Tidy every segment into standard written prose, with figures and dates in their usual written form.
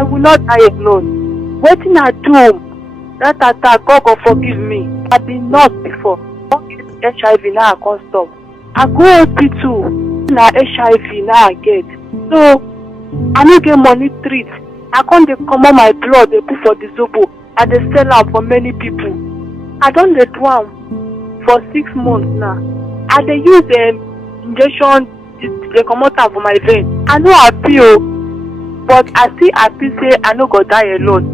I will not die alone. Waiting at home, that attack, God go forgive me. I've been nurse before. HIV now I can't stop. I go hospital, now HIV now I get. So I no get money treat. I can't come on my blood, they put for the zobo, and they sell out for many people. I don't dey do am for 6 months now. I dey use injection, they come out for my vein. I no happy, but I still happy say I no go die alone.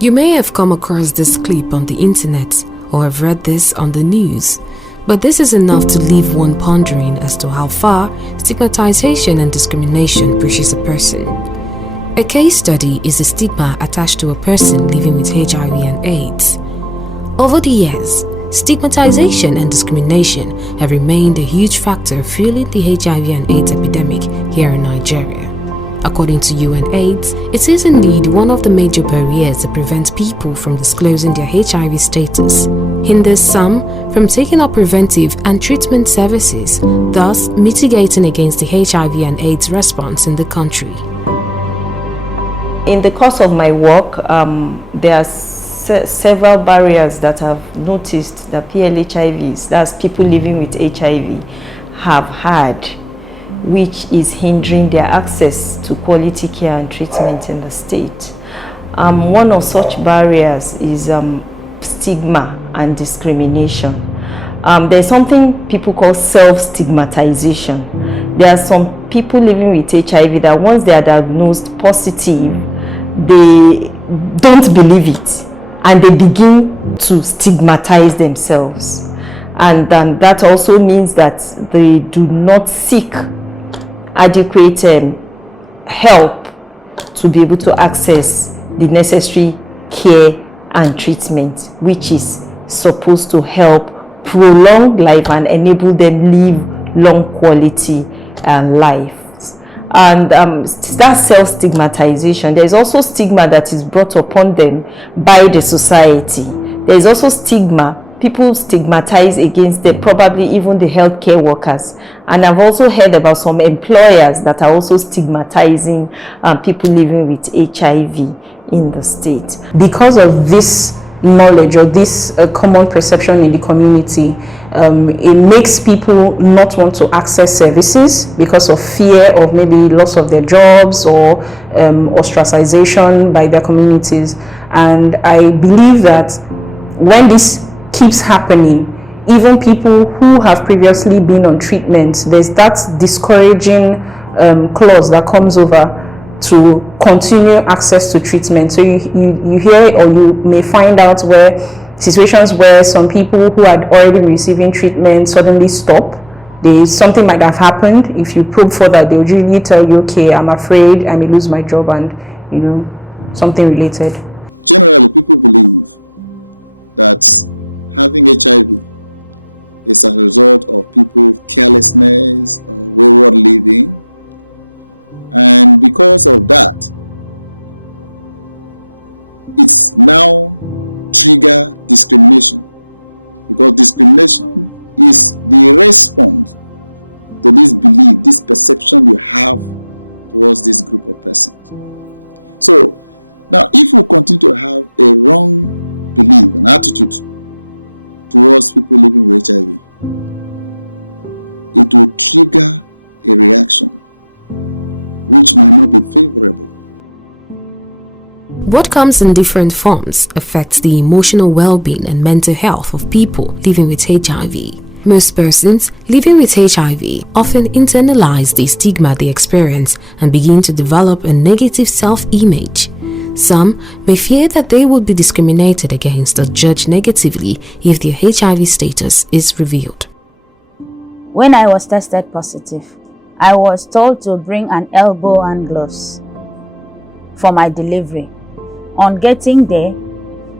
You may have come across this clip on the internet or have read this on the news, but this is enough to leave one pondering as to how far stigmatization and discrimination pushes a person. A case study is the stigma attached to a person living with HIV and AIDS. Over the years, stigmatization and discrimination have remained a huge factor fueling the HIV and AIDS epidemic here in Nigeria. According to UNAIDS, it is indeed one of the major barriers that prevents people from disclosing their HIV status, hinders some from taking up preventive and treatment services, thus mitigating against the HIV and AIDS response in the country. In the course of my work, there are several barriers that I've noticed that PLHIVs, that's people living with HIV, have had, which is hindering their access to quality care and treatment in the state. One of such barriers is stigma and discrimination. There's something people call self-stigmatization. There are some people living with HIV that once they are diagnosed positive, they don't believe it and they begin to stigmatize themselves. And that also means that they do not seek adequate help to be able to access the necessary care and treatment, which is supposed to help prolong life and enable them live long quality lives. And that self-stigmatization, there's also stigma that is brought upon them by the society. There's also stigma. People stigmatize against them, probably even the healthcare workers. And I've also heard about some employers that are also stigmatizing people living with HIV in the state. Because of this knowledge or this common perception in the community, it makes people not want to access services because of fear of maybe loss of their jobs or ostracization by their communities. And I believe that when this keeps happening, even people who have previously been on treatment, there's that discouraging clause that comes over to continue access to treatment. So you hear or you may find out where situations where some people who had already been receiving treatment suddenly stop. Something might have happened. If you probe further, they'll usually tell you, okay, I'm afraid I may lose my job, and something related. Generally, people believe that having HIV is a result of people's carelessness or wayward living, and because of that, it's now trigger discrimination, because discrimination is the response to this belief, this perception you have towards this group of persons. So now, if we continue to have a wrong belief and attitude towards people living with HIV, it will trigger a reaction which might not be favorable. What comes in different forms affects the emotional well-being and mental health of people living with HIV. Most persons living with HIV often internalize the stigma they experience and begin to develop a negative self-image. Some may fear that they will be discriminated against or judged negatively if their HIV status is revealed. When I was tested positive, I was told to bring an elbow and gloves for my delivery. On getting there,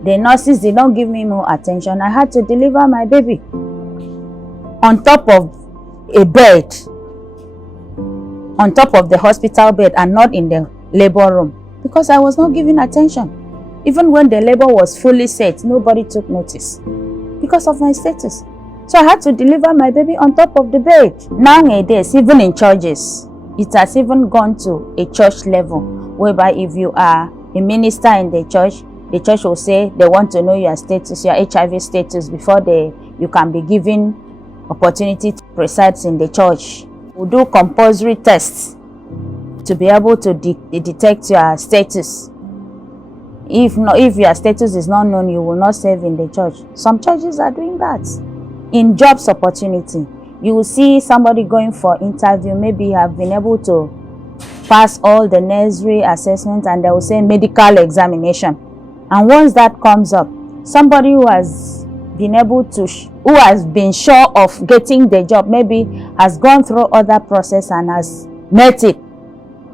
the nurses did not give me more attention. I had to deliver my baby on top of a bed, on top of the hospital bed, and not in the labor room, because I was not given attention. Even when the labor was fully set, nobody took notice because of my status. So I had to deliver my baby on top of the bed. Nowadays, even in churches, It has even gone to a church level, whereby if you are a minister in the church will say they want to know your status, your HIV status, before you can be given opportunity to preside in the church. We'll do compulsory tests to be able to detect your status. If your status is not known, you will not serve in the church. Some churches are doing that. In jobs opportunity, you will see somebody going for interview, maybe have been able to pass all the necessary assessments, and they will say medical examination. And once that comes up, somebody who has been able to, who has been sure of getting the job, maybe has gone through other process and has met it.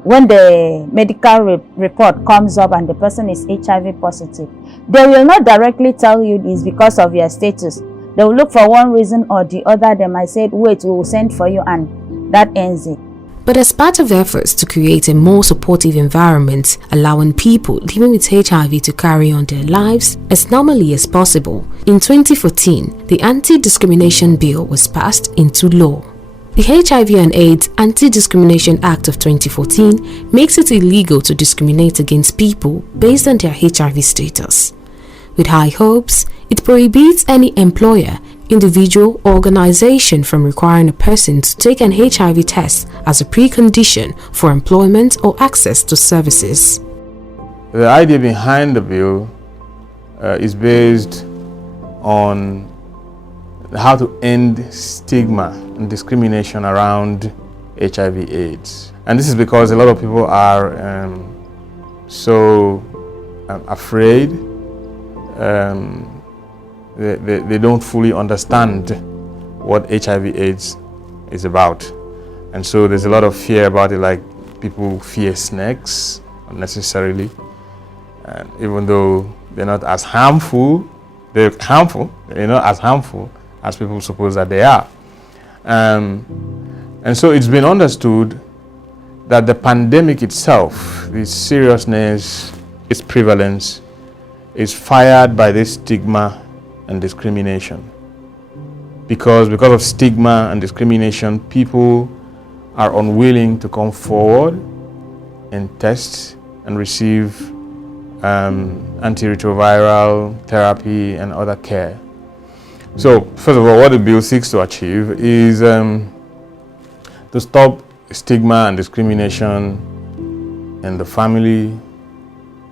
When the medical report comes up and the person is HIV positive, they will not directly tell you it's because of your status. They will look for one reason or the other. They might say, wait, we will send for you, and that ends it. But as part of efforts to create a more supportive environment, allowing people living with HIV to carry on their lives as normally as possible, in 2014, the Anti-Discrimination Bill was passed into law. The HIV and AIDS Anti-Discrimination Act of 2014 makes it illegal to discriminate against people based on their HIV status. With high hopes, it prohibits any employer, individual, or organization from requiring a person to take an HIV test as a precondition for employment or access to services. The idea behind the bill is based on how to end stigma and discrimination around HIV/AIDS. And this is because a lot of people are so afraid. They don't fully understand what HIV/AIDS is about. And so there's a lot of fear about it, like people fear snakes unnecessarily. Even though they're not as harmful, they're not as harmful as people suppose that they are. And so it's been understood that the pandemic itself, its seriousness, its prevalence, is fired by this stigma and discrimination. Because of stigma and discrimination, people are unwilling to come forward and test and receive antiretroviral therapy and other care. So, first of all, what the bill seeks to achieve is to stop stigma and discrimination in the family,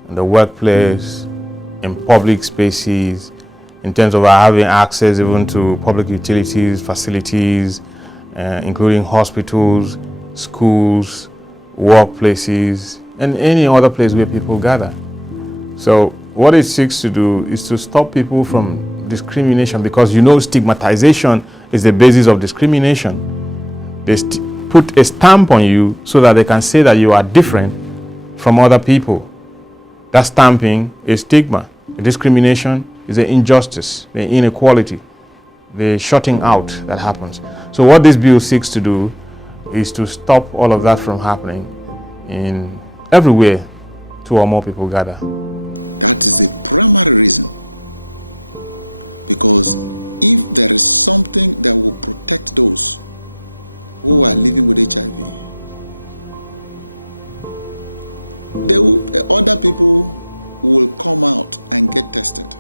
in the workplace, in public spaces, in terms of having access even to public utilities, facilities, including hospitals, schools, workplaces, and any other place where people gather. So what it seeks to do is to stop people from discrimination, because stigmatization is the basis of discrimination. They put a stamp on you so that they can say that you are different from other people. That stamping is stigma. The discrimination is the injustice, the inequality, the shutting out that happens. So what this bill seeks to do is to stop all of that from happening in everywhere two or more people gather. That is the primary reason. Because if there is something that will protect those who are living with HIV, other people will come out and get tested.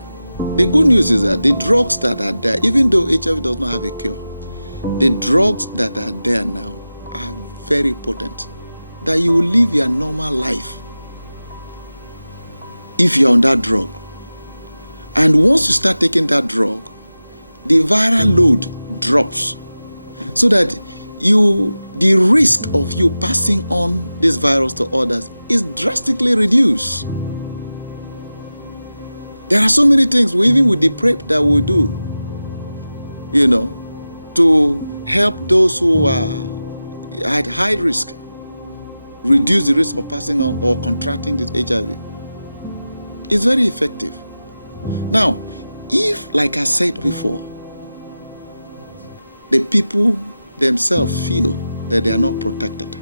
The good news is that the drugs that are there, even though HIV does not have a cure, the drugs that are there now are very potent, that you will live your normal life if you're on that drug. And once you start taking that drug, the viral load drops, so that the risk of you passing on this virus to others is drastically reduced. There are so many things, even with the PrEP, that we do, to help those who are at high risk, reduce the risk of passing on or contracting this HIV. It's very effective. Now, if, like I said before, the people themselves feel that they are not protected,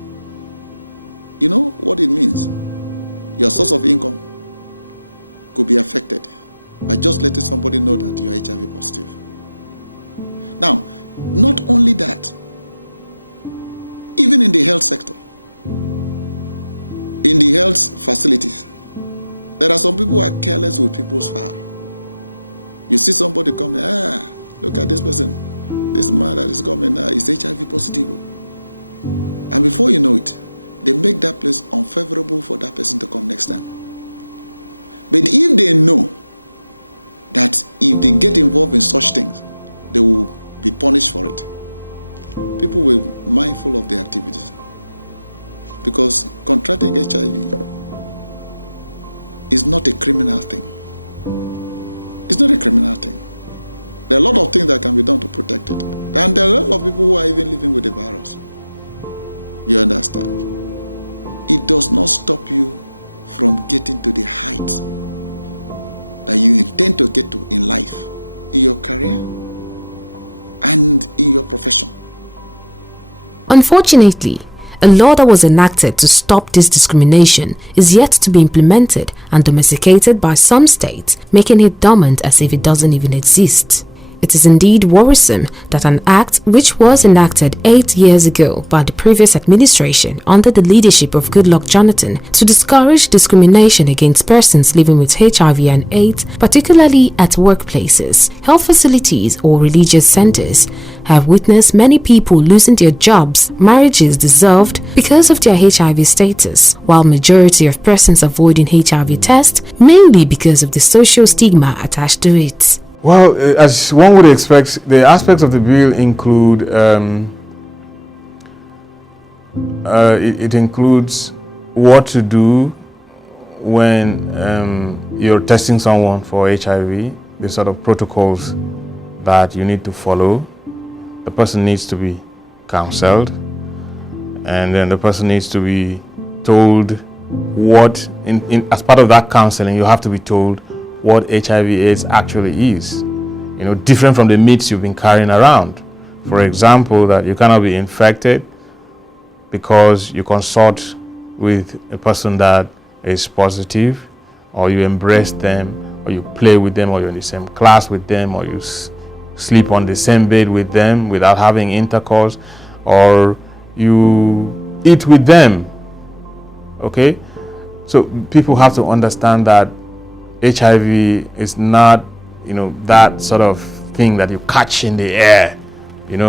you know what it means? Your source of income could be affected by just letting somebody know that you are HIV positive. Now, not only that, even in the health sector, in the health facilities, there are some people who are careless with people's file. You see somebody coming, look at this person. This man that is coming now is HIV positive. And before you know it, they make that place unfavorable for that person to come next time. But if they know that if they get involved in such things, they will be punished for it, people will be mindful of their activities. Because contracting HIV is not a criminal thing. It's not a criminal thing. There are a lot of things that can be done to protect it. And there are a lot of people who are even living with the virus. You understand? It does not stop you from getting to the heights that you intend to get to in life, in your career, and in your profession. Unfortunately, a law that was enacted to stop this discrimination is yet to be implemented and domesticated by some states, making it dormant as if it doesn't even exist. It is indeed worrisome that an act which was enacted 8 years ago by the previous administration under the leadership of Goodluck Jonathan to discourage discrimination against persons living with HIV and AIDS, particularly at workplaces, health facilities or religious centers, have witnessed many people losing their jobs, marriages dissolved because of their HIV status, while majority of persons avoiding HIV tests mainly because of the social stigma attached to it. Well, as one would expect, the aspects of the bill include it includes what to do when you're testing someone for HIV, the sort of protocols that you need to follow. The person needs to be counseled, and then the person needs to be told what, as part of that counseling, you have to be told what HIV/AIDS actually is, different from the myths you've been carrying around. For example, that you cannot be infected because you consult with a person that is positive, or you embrace them, or you play with them, or you're in the same class with them, or you sleep on the same bed with them without having intercourse, or you eat with them. Okay? So people have to understand that HIV is not, that sort of thing that you catch in the air,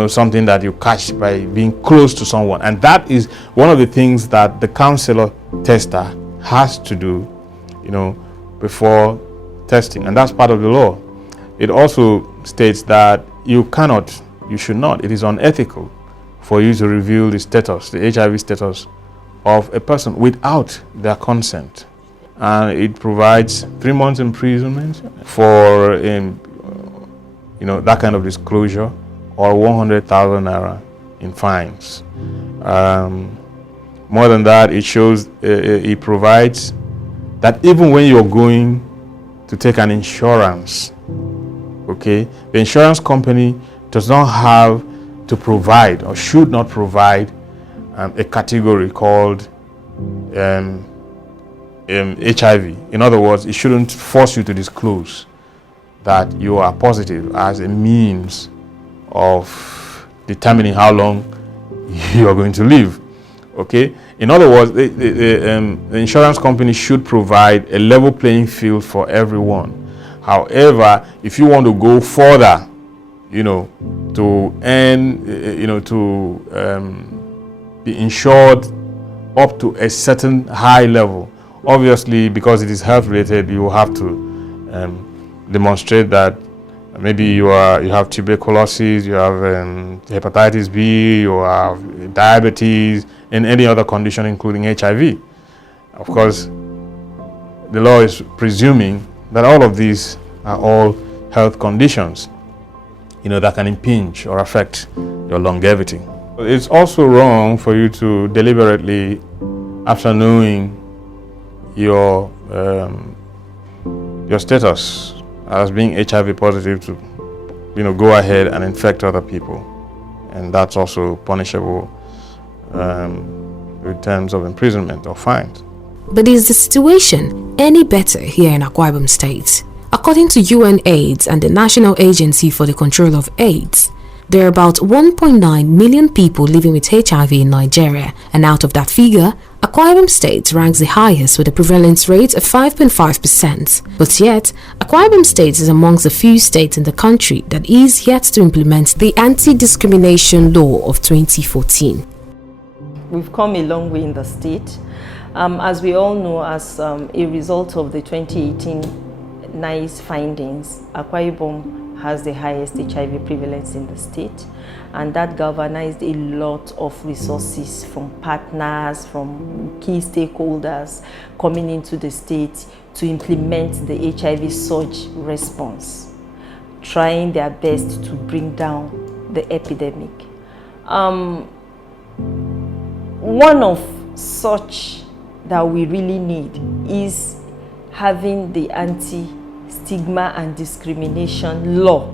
something that you catch by being close to someone. And that is one of the things that the counselor tester has to do, before testing. And that's part of the law. It also states that you should not, it is unethical for you to reveal the status, the HIV status of a person without their consent. And it provides 3 months imprisonment for that kind of disclosure, or 100,000 naira in fines. More than that, it provides that even when you're going to take an insurance, okay, the insurance company does not have to provide, or should not provide, a category called HIV. In other words, it shouldn't force you to disclose that you are positive as a means of determining how long you are going to live. Okay? In other words, the insurance company should provide a level playing field for everyone. However, if you want to go further, to earn, to be insured up to a certain high level, obviously, because it is health related, you have to demonstrate that maybe you have tuberculosis, you have hepatitis B, you have diabetes, and any other condition including HIV. Of course, the law is presuming that all of these are all health conditions, that can impinge or affect your longevity. It's also wrong for you to deliberately, after knowing your status as being HIV positive, to go ahead and infect other people, and that's also punishable with terms of imprisonment or fines. But is the situation any better here in Akwa Ibom State? According to UNAIDS and the National Agency for the Control of AIDS, there are about 1.9 million people living with HIV in Nigeria, and out of that figure, Akwa Ibom State ranks the highest with a prevalence rate of 5.5%. But yet, Akwa Ibom State is amongst the few states in the country that is yet to implement the Anti-Discrimination Law of 2014. We've come a long way in the state. As we all know, as a result of the 2018 NICE findings, Akwa Ibom has the highest HIV prevalence in the state, and that galvanized a lot of resources from partners, from key stakeholders coming into the state to implement the HIV surge response, trying their best to bring down the epidemic. One of such that we really need is having the Anti-Stigma and Discrimination law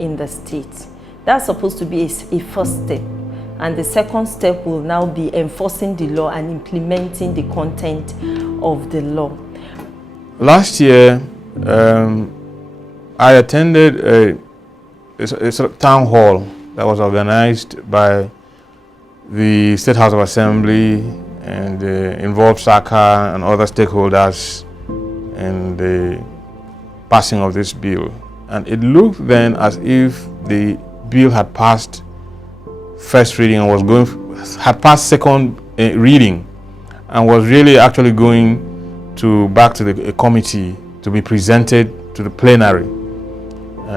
in the state. That's supposed to be a first step, and the second step will now be enforcing the law and implementing the content of the law. Last year, I attended a town hall that was organized by the State House of Assembly and involved SACA and other stakeholders in the passing of this bill. And it looked then as if the bill had passed first reading and had passed second reading and was really actually going back to the committee to be presented to the plenary.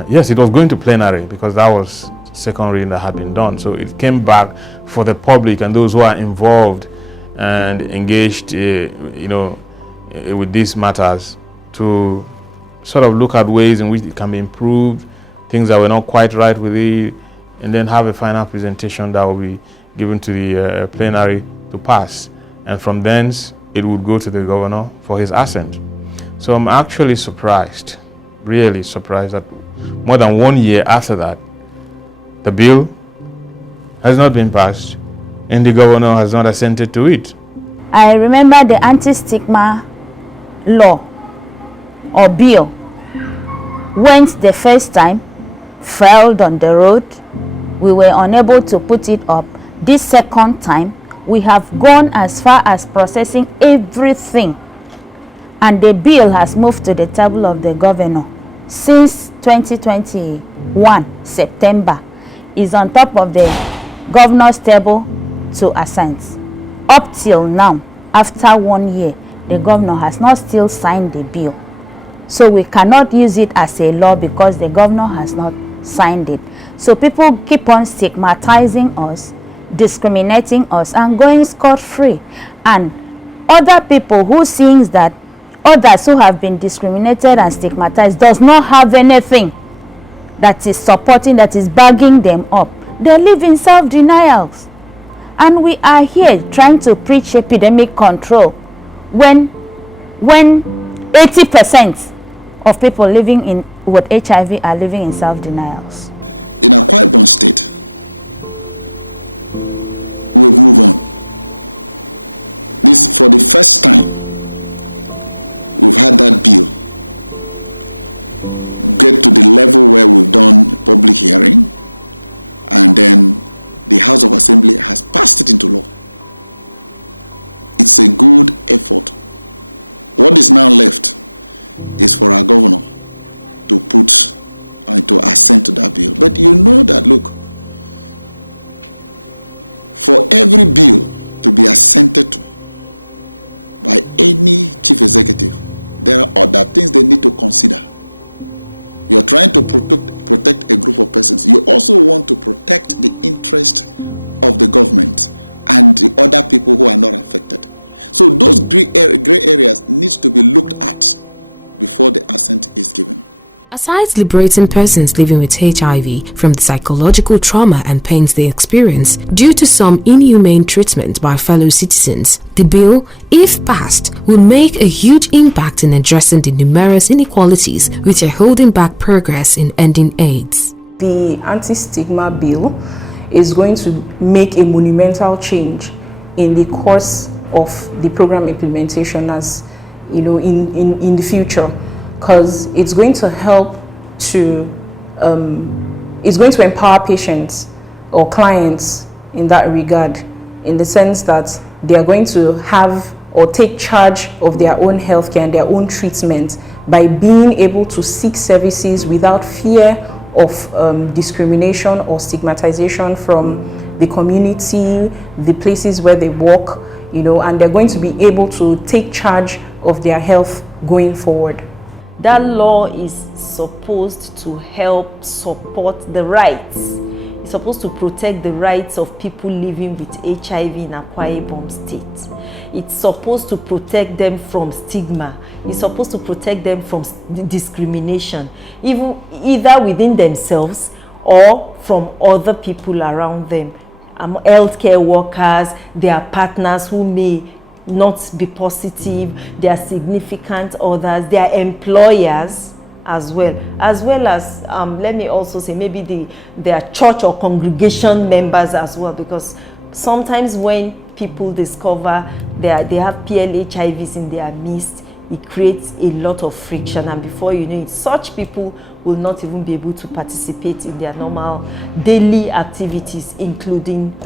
Yes, it was going to plenary because that was second reading that had been done. So it came back for the public and those who are involved and engaged, with these matters to sort of look at ways in which it can be improved, things that were not quite right with it, and then have a final presentation that will be given to the plenary to pass. And from thence, it would go to the governor for his assent. So I'm actually surprised, really surprised that more than 1 year after that, the bill has not been passed and the governor has not assented to it. I remember the anti-stigma law or bill went the first time, failed on the road. We were unable to put it up. This second time, we have gone as far as processing everything, and the bill has moved to the table of the governor since 2021 September. Is on top of the governor's table to assent. Up till now, after 1 year, the governor has not still signed the bill. So we cannot use it as a law because the governor has not signed it. So people keep on stigmatizing us, discriminating us, and going scot-free. And other people who seeing that others who have been discriminated and stigmatized does not have anything that is supporting, that is backing them up, they live in self-denials. And we are here trying to preach epidemic control when 80% of people living with HIV are living in self-denials. In Akwa Ibom State, we'll move on. This, for the first time, we've had that bill get to the level where we've done public hearing, and then the House of Assembly has passed it into law. It's a good effort. What is now left is for our governor to put to assent to that bill. But you know that, look, for every bill to be assented to by any chief executive, there are other things they need to consider. You're trying to protect a group of persons. You also want to protect the interest of the government and the other people who are not affected. So those gray areas needs to be looked at before the assent is given. Aside liberating persons living with HIV from the psychological trauma and pains they experience due to some inhumane treatment by fellow citizens, the bill, if passed, will make a huge impact in addressing the numerous inequalities which are holding back progress in ending AIDS. The anti-stigma bill is going to make a monumental change in the course of the program implementation, as you know, in the future, because it's going to help to it's going to empower patients or clients in that regard in the sense that they are going to have or take charge of their own healthcare and their own treatment by being able to seek services without fear of discrimination or stigmatization from the community, the places where they work, and they're going to be able to take charge of their health going forward. That law is supposed to help support the rights. It's supposed to protect the rights of people living with HIV in Akwa Ibom State. It's supposed to protect them from stigma. It's supposed to protect them from discrimination, either within themselves or from other people around them. Healthcare workers, their partners who may not be positive, their significant others, their employers as well as let me also say maybe their church or congregation members as well, because sometimes when people discover they have PLHIVs in their midst, it creates a lot of friction, and before you know it, such people will not even be able to participate in their normal daily activities, including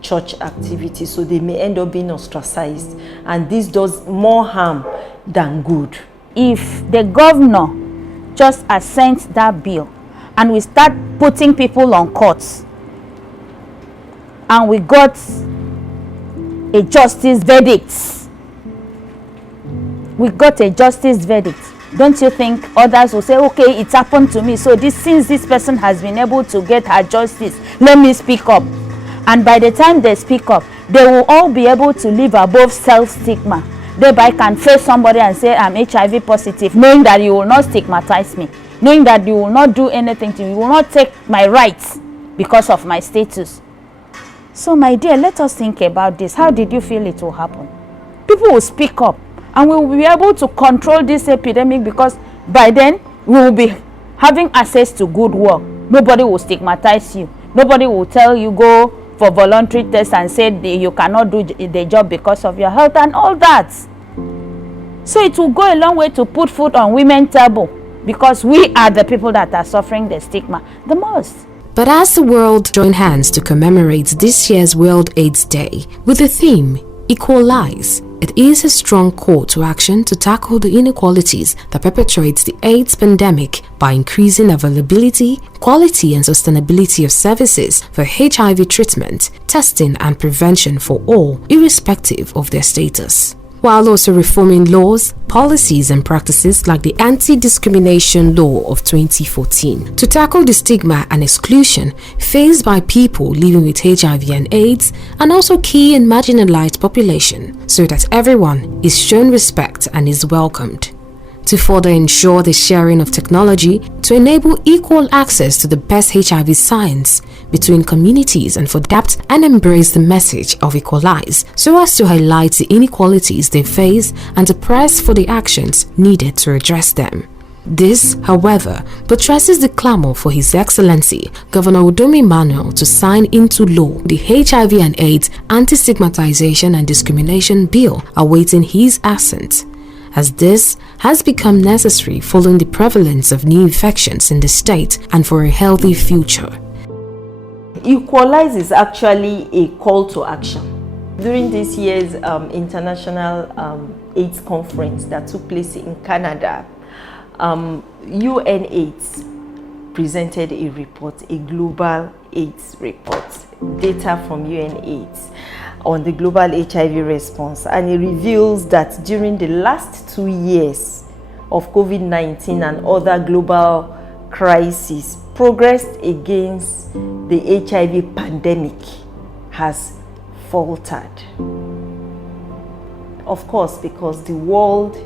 church activities. So they may end up being ostracized, and this does more harm than good. If the governor just assents that bill and we start putting people on courts and we got a justice verdict, don't you think others will say, okay, it happened to me, so since this person has been able to get her justice, let me speak up? And by the time they speak up, they will all be able to live above self-stigma. Thereby can face somebody and say, I'm HIV positive, knowing that you will not stigmatize me, knowing that you will not do anything to me, you will not take my rights because of my status. So my dear, let us think about this. How did you feel it will happen? People will speak up and we will be able to control this epidemic, because by then we will be having access to good work. Nobody will stigmatize you. Nobody will tell you go for voluntary tests and say you cannot do the job because of your health and all that. So it will go a long way to put food on women's table, because we are the people that are suffering the stigma the most. But as the world joined hands to commemorate this year's World AIDS Day with the theme Equalize, it is a strong call to action to tackle the inequalities that perpetuate the AIDS pandemic by increasing availability, quality and sustainability of services for HIV treatment, testing and prevention for all, irrespective of their status, while also reforming laws, policies and practices like the Anti-Discrimination Law of 2014 to tackle the stigma and exclusion faced by people living with HIV and AIDS, and also key and marginalized population, so that everyone is shown respect and is welcomed. To further ensure the sharing of technology to enable equal access to the best HIV science between communities, and for adapt and embrace the message of Equalize so as to highlight the inequalities they face and to press for the actions needed to address them. This, however, buttresses the clamor for His Excellency Governor Udom Emmanuel to sign into law the HIV and AIDS Anti-Stigmatization and Discrimination Bill, awaiting his assent, as this has become necessary following the prevalence of new infections in the state and for a healthy future. Equalize is actually a call to action. During this year's International AIDS Conference that took place in Canada, UNAIDS presented a report, a global AIDS report, data from UNAIDS on the global HIV response, and it reveals that during the last 2 years of COVID-19 and other global crises, progress against the HIV pandemic has faltered. Of course, because the world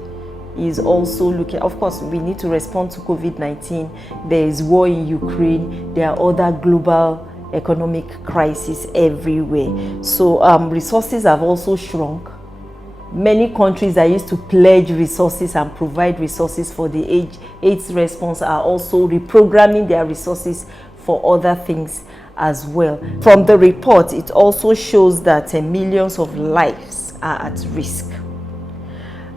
is also looking, of course, we need to respond to COVID-19. There is war in Ukraine, there are other global economic crises everywhere. So resources have also shrunk. Many countries that used to pledge resources and provide resources for the AIDS response are also reprogramming their resources for other things as well. From the report, it also shows that millions of lives are at risk.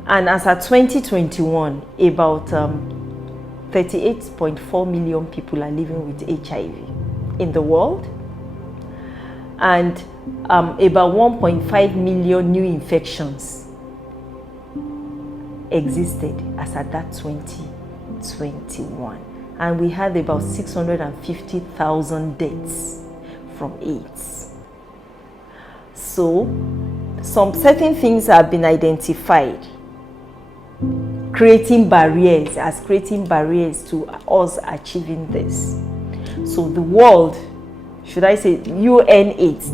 And as at 2021, about 38.4 million people are living with HIV in the world. and about 1.5 million new infections existed as at that 2021, and we had about 650,000 deaths from AIDS. So some certain things have been identified, creating barriers to us achieving this. So the world, should I say UNAIDS,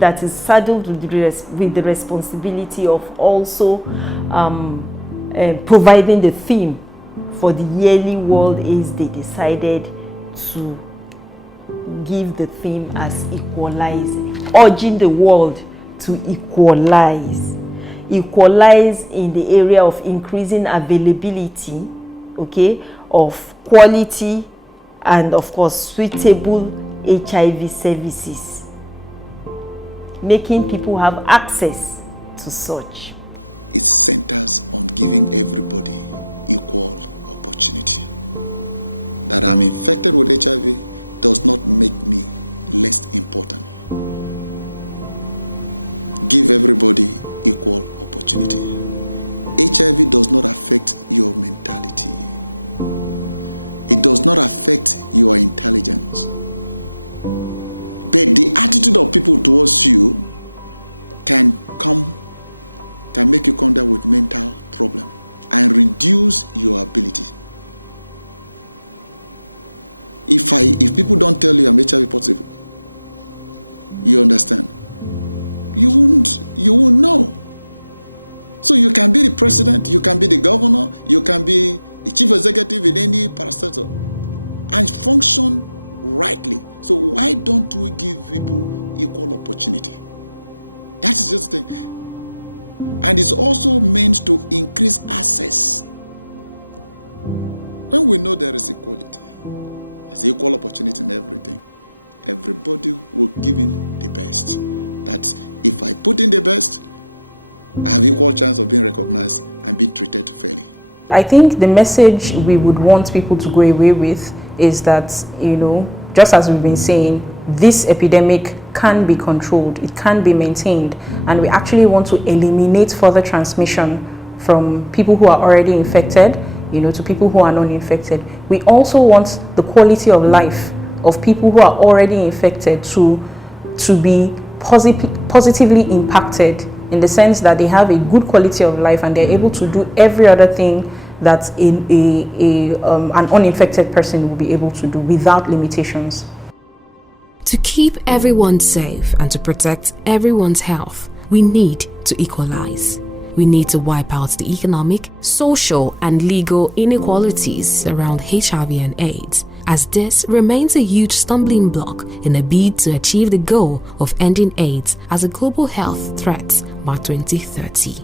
that is saddled with the responsibility of also providing the theme for the yearly World AIDS Day, decided to give the theme as equalizing, urging the world to equalize in the area of increasing availability, okay, of quality and of course suitable HIV services, making people have access to such. It centers on giving everybody equal opportunity. That I'm infected with HIV does not make me less important. Give everybody equal opportunity. HIV does not affect your mentality. It does not affect your intelligence. But the attitude of people towards you can make you come down with mental problem and reduce your ability. If people don't tell you I'm HIV positive, you understand, you won't know. So you can be the president, you can be the governor, you can be the chief executive in any parastatal and function rightly. So why don't we give people equal opportunity? That is just the thing. And it's also meant to increase access. When we know there is equality, there's equal opportunity in everything, everybody will give in the best. That if I put in the best, I have equal chance of being recognized and being treated fairly. I think the message we would want people to go away with is that, just as we've been saying, this epidemic can be controlled, it can be maintained, and we actually want to eliminate further transmission from people who are already infected, to people who are not infected. We also want the quality of life of people who are already infected to be positively impacted, in the sense that they have a good quality of life and they're able to do every other thing that an uninfected person will be able to do without limitations. To keep everyone safe and to protect everyone's health, we need to equalize. We need to wipe out the economic, social, and legal inequalities around HIV and AIDS, as this remains a huge stumbling block in a bid to achieve the goal of ending AIDS as a global health threat by 2030.